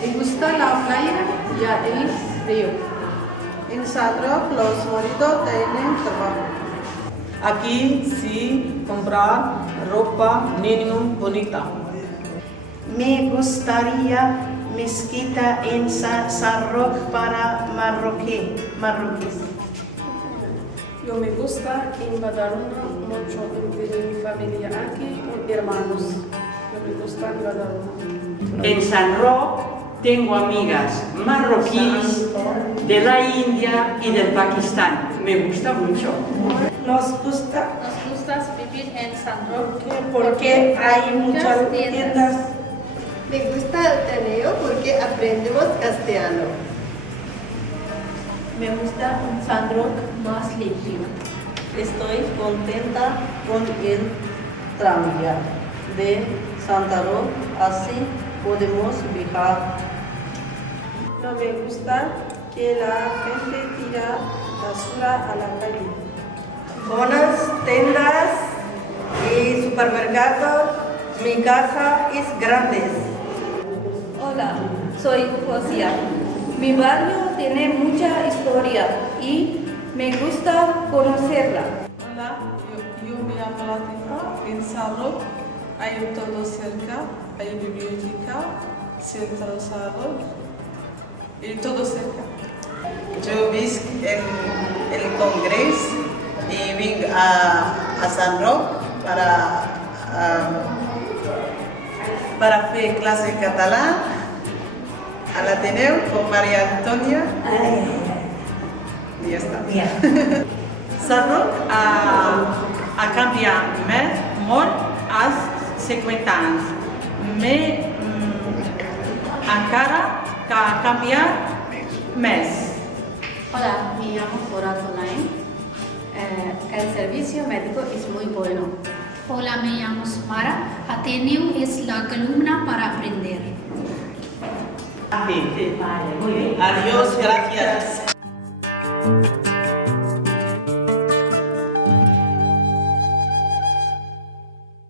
¿Te gusta la playa? Ya es frío. En Sandrock los maridos tienen trabajo. Aquí sí comprar ropa niño bonita. Me gustaría mezquita en San Roque para marroquíes. Yo me gusta en Badalona mucho, tengo mi familia aquí, hermanos. Yo me gusta en Badalona. En San Roque tengo amigas marroquíes de la India y del Pakistán. Me gusta mucho. Nos gusta Nos gusta vivir en San Roque porque hay muchas tiendas. Me gusta el Ateneo porque aprendemos castellano. Me gusta un San Roque más limpio. Estoy contenta con el tranvía de Santa Roque, así podemos viajar. No me gusta que la gente tira basura a la calle. Buenas tiendas y supermercados. Mi casa es grande. Hola, soy Josía. Mi barrio tiene mucha historia y me gusta conocerla. Hola, yo me llamo Latifa. En San Roque hay todo cerca. Hay biblioteca, centro de salud y todo cerca. Yo visito el Congreso y vine a San Roque para hacer clase de catalán al Ateneo con María Antonia. Y ya está. San Roque ha cambiado molt als 50 anys. Encara que ha canviat més. Hola, me llamo Cora Tolain. El servicio médico es muy bueno. Hola, me llamo Samara. Ateneo es la columna para aprender. Vale, muy bien. Adiós, gracias.